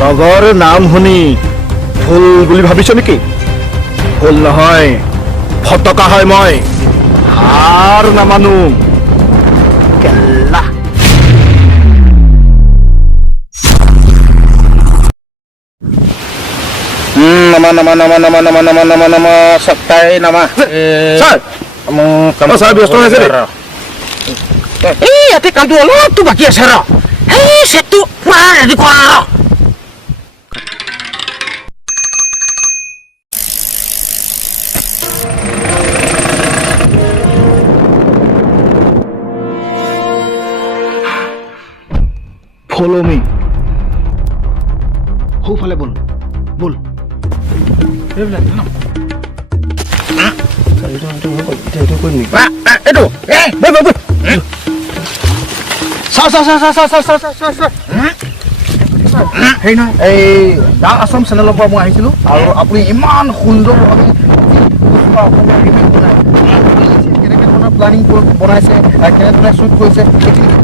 তগৰ নাম শুনি ফুল বুলি ভাবিছ নেকি? ফুল নহয়, ফটকা হয় মই। হাৰ নামানো। কেল্লা নামা সপ্তাহে নামা ছাৰ ব্যস্ত হৈছে ইয়াতে কামটো অলপতো বাকী আছে ৰ সেটো পুৰা ৰেডি কৰা ৰ Follow me. সোঁফালে বল বল আসাম চেনেলৰ পৰা মই আহিছিলো আৰু আপুনি ইমান সুন্দৰ প্লানিং বনাইছে কেনেধৰণে শ্বুট কৰিছে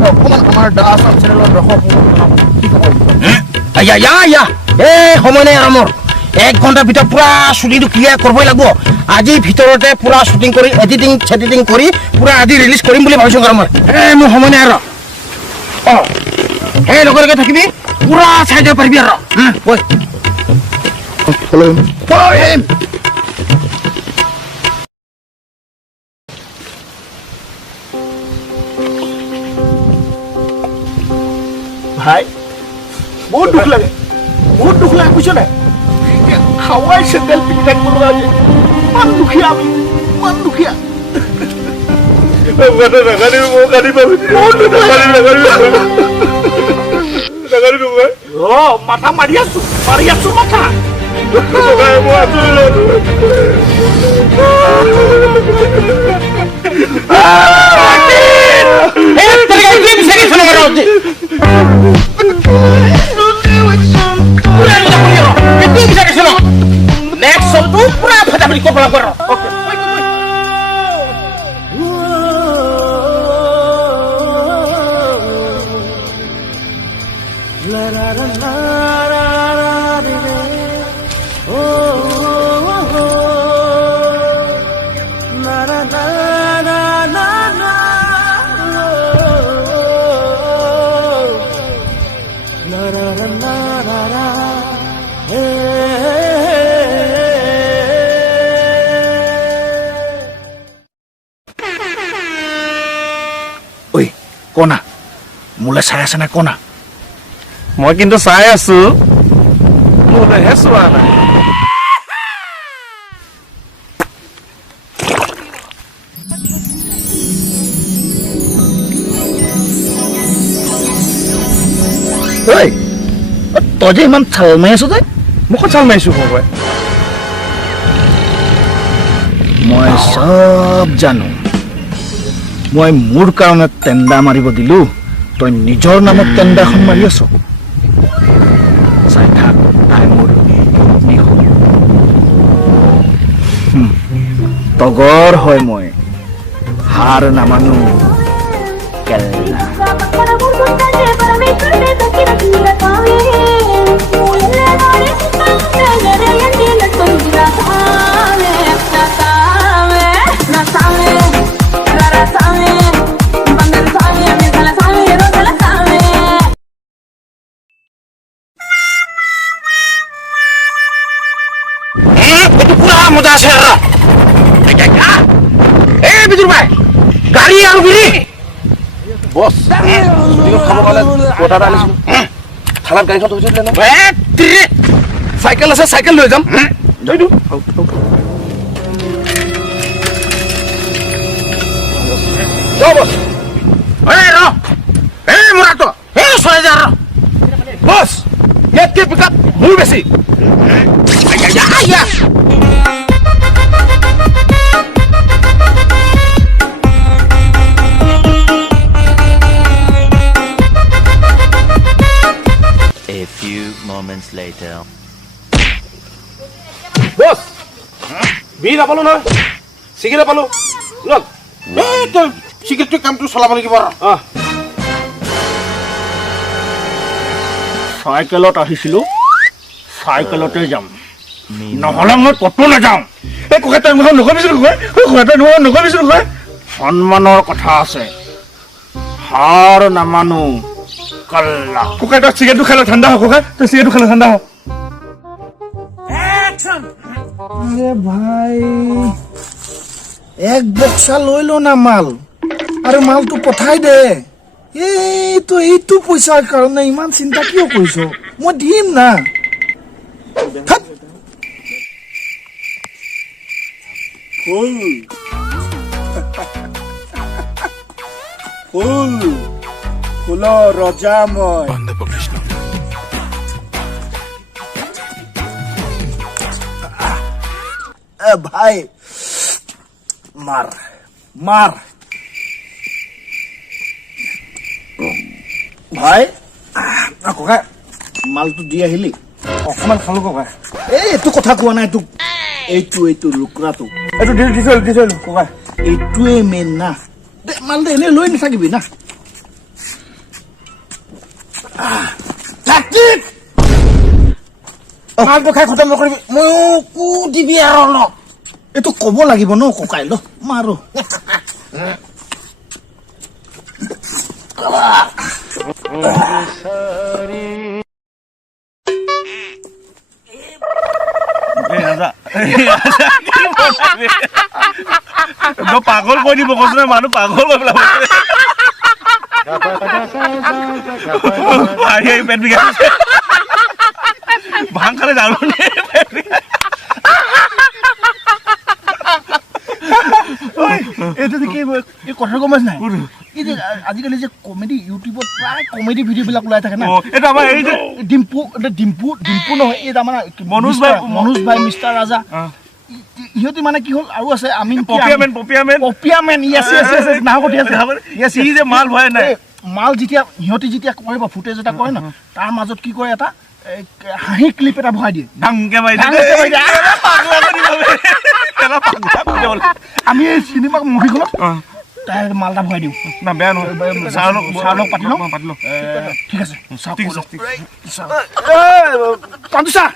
অকণমান আমাৰ দা আসাম চেনেলৰ দৰ্শক সময় নাই আমাৰ 1 ঘণ্টাৰ ভিতৰত পুৰা শ্বুটিংটো ক্লিয়াৰ কৰিবই লাগিব আজিৰ ভিতৰতে পুৰা শ্বুটিং কৰি এডিটিং কৰি পুৰা আজি ৰিলিজ কৰিম বুলি ভাবিছো আমাৰ মোৰ সময় নাই আৰু লগৰকে থাকিবি পুৰা চাই যাব পাৰিবি আৰু ভাই বহুত দুখ লাগে বুঝছো নাই হাওয়াই চেন্দেল পিন্ধি থাকিব লগা হৈছে ইমান দুখীয়া আমি ইমান দুখীয়া মাথা মাৰি আছো মাথা next satu pura pada beli kopal kor oke কনা মোলে চাই আছে না কনা মই কিন্তু চাই আছো মোলেহে চোৱা নাই তই যে ইমান চাল মাৰি আছো যে মুখত চাল মাৰিছো হয় মই সব জানো মই মোৰ কাৰণে টেণ্ডা মাৰিব দিলো তই নিজৰ নামত টেণ্ডাখন মাৰি আছ চাই থাক তাই মোৰ তগৰ হয় মই হাৰ নামানো কেল্লা মজা আছে বিদুর ভাই গাড়ি আর বিড়ি বস খাব গলে কোটা আনিছো থানাত গাড়ীখন থৈ দিলে না সাইকেল আছে সাইকেল লৈ যাম লৈ দিও বস মুরাটো চলে যা বস ইয়াতকে পিকআপ মোৰ বেছি A few moments later. Boss, bill apa lu na? Sige na pa lu. Look, sige tu kam tu salam lagi bara. চাইকেলত আহিছিলোঁ চাইকেলতে যাম নহ'লে মই ক'তো নাযাওঁ এই ককাই তই মোক নকবিছিলোঁ ককাই তই মোক নকবিছিলোঁ ককাই সন্মানৰ কথা আছে হাৰ নামানো কাল্লা ককাই তই চিগাৰেটটো খালে ঠাণ্ডা হ ককাই তই চিগাৰেটটো খালে ঠাণ্ডা হ ভাই এক বক্সা লৈ ল না মাল আৰু মালটো পঠাই দে এইটো পইচাৰ কাৰণে ইমান চিন্তা কিয় কৰিছ মই দিম না ফুলৰ ৰজা মই ভাই মাৰ ভাই ককাই মালটো দি আহিলি অকমান খালো ককাই এইটো কথা কোৱা নাই তোক এইটো লুকুৰাটো এইটো দিছিল ককাই এইটোৱে মেইন না মালটো এনেই লৈ নাথাকিবি না মালটো খাই খতম নকৰিবি ময়ো দিবি আৰু অলপ এইটো ক'ব লাগিব ন ককাই ল মাৰো পাগল কৈ দিব কৈছো মানুহ পাগল কৈ পেলাব পেট বিষাইছে ভাং খালে জানো এই কথা গম পাইছে নাই আজিকালি যে কমেডি ইউটিউবত প্ৰায় কমেডি ভিডিঅ'বিলাক ওলাই থাকে না এইটো আমাৰ এই যে ডিম্পু নহয় এই তাৰমানে মনোজ ভাই মিষ্টাৰ ৰাজা ইহঁতি মানে কি হ'ল আৰু আছে আমি পপিয়ামেন নাও কটি আছে যে মাল ভয় নাই মাল যেতিয়া সিহঁতি যেতিয়া কৰে বা ফুটেজ এটা কৰে ন তাৰ মাজত কি কৰে এটা হাঁহি ক্লিপ এটা ভৰাই দিয়ে ডাঙকে মাৰি আমি এই চিনেমা মুভিখনত তাই মালটা ভৰাই দিওঁ না বেয়া নহয় চাউলক পাতি লওঁ ঠিক আছে পাণ্ডু ছাৰ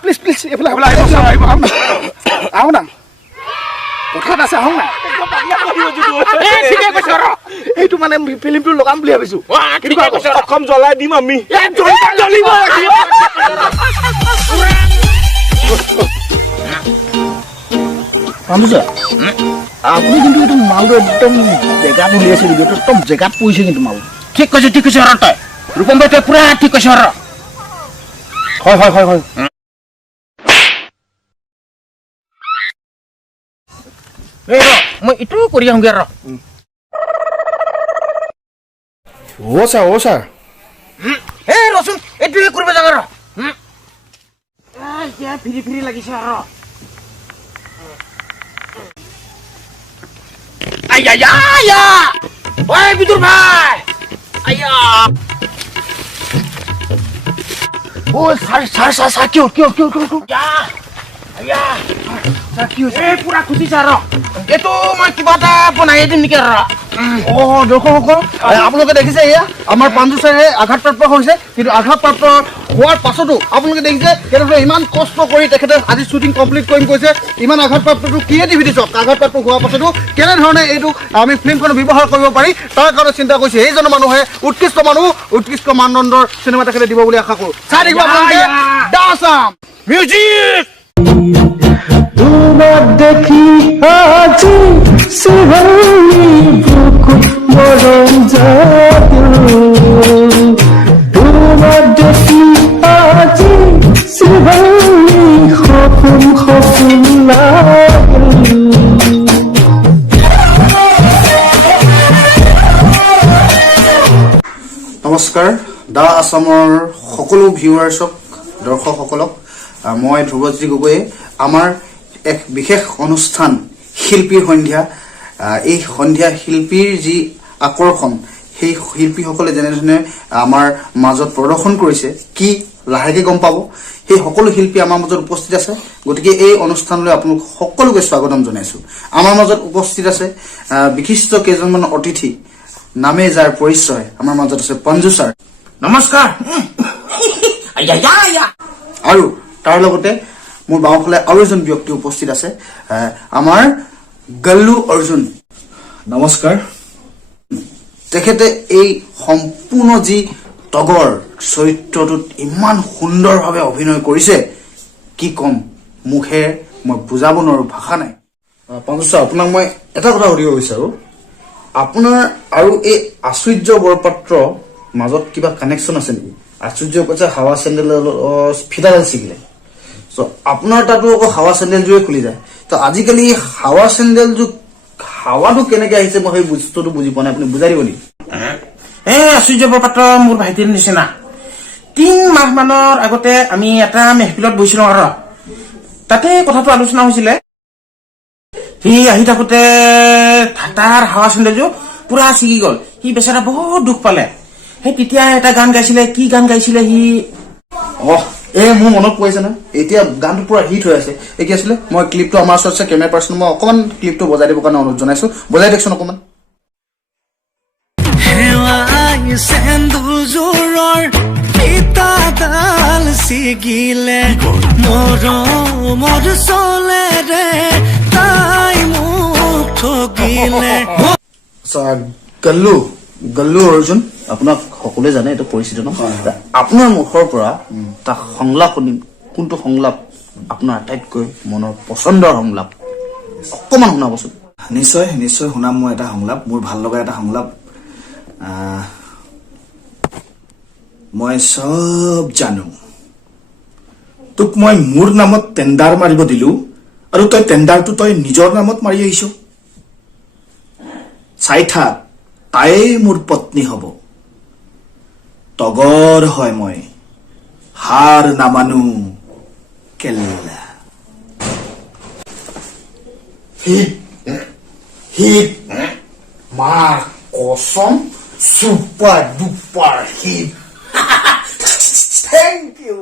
প্লিজ এইফালে আহক না কথাত আছে আহক না এইটো মানে ফিল্মটো লগাম বুলি ভাবিছো অসম জ্বলাই দিম আমি পাণ্ডু ছাৰ আপুনি কিন্তু এইটো মালটো একদম জেগাত উলিয়াইছে কিন্তু একদম জেগাত পৰিছে কিন্তু মাল ঠিক কৈছে তই ৰূপম ভাই তই পুৰা ঠিক কৈছে হয় মই এইটো কৰি আহোঁগৈ ছাৰ ৰচোন এইটোৱে কৰিব যাওঁ এতিয়া ফিৰি লাগিছে বিদুৰ ভাই ছাৰ কিয় পুৰা খুজিছা এইটো মই কিবা এটা বনাই দিম নেকি দৰ্শকসকল আপোনালোকে দেখিছে এয়া আমাৰ পাণ্ডু ছাৰে আঘাতপ্ৰাপ্ত হৈছে কিন্তু আঘাতপ্ৰাপ্ত হোৱাৰ পাছতো আপোনালোকে দেখিছে কেনেদৰে ইমান কষ্ট কৰি তেখেতে আজি শ্বুটিং কমপ্লিট কৰিম কৈছে ইমান আঘাতপ্ৰাপ্তটো ক্ৰিয়েটিভিটি চাওক আঘাতপ্ৰাপ্ত হোৱাৰ পাছতো কেনেধৰণে এইটো আমি ফিল্মখনত ব্যৱহাৰ কৰিব পাৰি তাৰ কাৰণে চিন্তা কৰিছে এইজন মানুহে উৎকৃষ্ট মানুহ উৎকৃষ্ট মানদণ্ডৰ চিনেমা তেখেতে দিব বুলি আশা কৰোঁ চাই থাকিব আপোনালোকে দাসাম মিউজিক তোমাক দেখি আজি শিহৰি বুকুত মৰম জাগিল তোমাক দেখি আজি শিহৰি সপোন লাগিল নমস্কাৰ দা আছামৰ সকলো ভিউৱাৰ্ছক দৰ্শকসকলক মই ধ্ৰুৱজ্যোতি গগৈয়ে আমাৰ এক বিশেষ অনুষ্ঠান শিল্পীৰ সন্ধ্যা এই সন্ধ্যা শিল্পীৰ যি আকৰ্ষণ সেই শিল্পীসকলে যেনেধৰণে আমাৰ মাজত প্ৰদৰ্শন কৰিছে কি লাহেকৈ গম পাব সেই সকলো শিল্পী আমাৰ মাজত উপস্থিত আছে গতিকে এই অনুষ্ঠানলৈ আপোনালোক সকলোকে স্বাগতম জনাইছোঁ আমাৰ মাজত উপস্থিত আছে বিশিষ্ট কেইজনমান অতিথি নামে যাৰ পৰিচয় আমাৰ মাজত আছে পঞ্জু ছাৰ নমস্কাৰ আৰু তাৰ লগতে মোৰ বাওঁফালে আৰু এজন ব্যক্তি উপস্থিত আছে আমাৰ গল্লু অৰ্জুন নমস্কাৰ তেখেতে এই সম্পূৰ্ণ যি টগৰ চৰিত্ৰটোত ইমান সুন্দৰভাৱে অভিনয় কৰিছে কি কম মুখে মই বুজাব নোৱাৰো ভাষা নাই পঞ্চাছ আপোনাক মই এটা কথা সুধিব বিচাৰো আপোনাৰ আৰু এই আশ্চৰ্য বৰপাত্ৰ মাজত কিবা কানেকশ্যন আছে নেকি আশ্চৰ্য কৈছে হাৱা চেণ্ডেল ফিটাডাল ছিগিলে চ' আপোনাৰ তাতো আকৌ হাৱা চেণ্ডেলযোৰে খুলি যায় তো আজিকালি হাৱা চেণ্ডেলযোৰ হাৱাটো কেনেকে আহিছে মই সেই বস্তুটো বুজি পোৱা নাই আপুনি বুজাই দিব নেকি আশ্চৰ্য বৰপাত্ৰ মোৰ ভাইটিৰ নিচিনা 3 মাহ মানৰ আগতে আমি এটা মেহফিলত বহিছিলো আৰু তাতে কথাটো আলোচনা হৈছিলে সি আহি থাকোতে তাৰ হাৱা চেণ্ডেলযোৰ পুৰা ছিগি গ'ল সি বেচাৰা বহুত দুখ পালে সেই তেতিয়া এটা গান গাইছিলে কি গান গাইছিলে সি মোৰ মনত পৰিছে না এতিয়া গানটো পুৰা হিট হৈ আছে এই কি আছিলে মই ক্লিপটো আমাৰ ওচৰত আছে কেমেৰা পাৰ্চন মই অকণমান ক্লিপটো বজাই দিবৰ কাৰণে অনুৰোধ জনাইছো বজাই দিয়কচোন অকণমান সেন্দুৰজোৰৰ পিতাডাল ছিগিলে মৰমৰ চলেৰে তাই মোক ঠগিলে গল্লু অৰ্জুন আপোনাক সকলোৱে জানে এইটো পৰিচিত ন আপোনাৰ মুখৰ পৰা এটা সংলাপ শুনিম কোনটো সংলাপ আপোনাৰ আটাইতকৈ মনৰ পচন্দৰ সংলাপ অকণমান শুনাবচোন নিশ্চয় নিশ্চয় শুনাম মই এটা সংলাপ মোৰ ভাল লগা এটা সংলাপ মই সব জানো তোক মই মোৰ নামত টেণ্ডাৰ মাৰিব দিলো আৰু তই টেণ্ডাৰটো তই নিজৰ নামত মাৰি আহিছ চাই থাক তাই মোৰ পত্নী হ'ব টগৰ হয় মই হাৰ নামানো কেল্লা হিট মাৰ কসম super duper hit thank U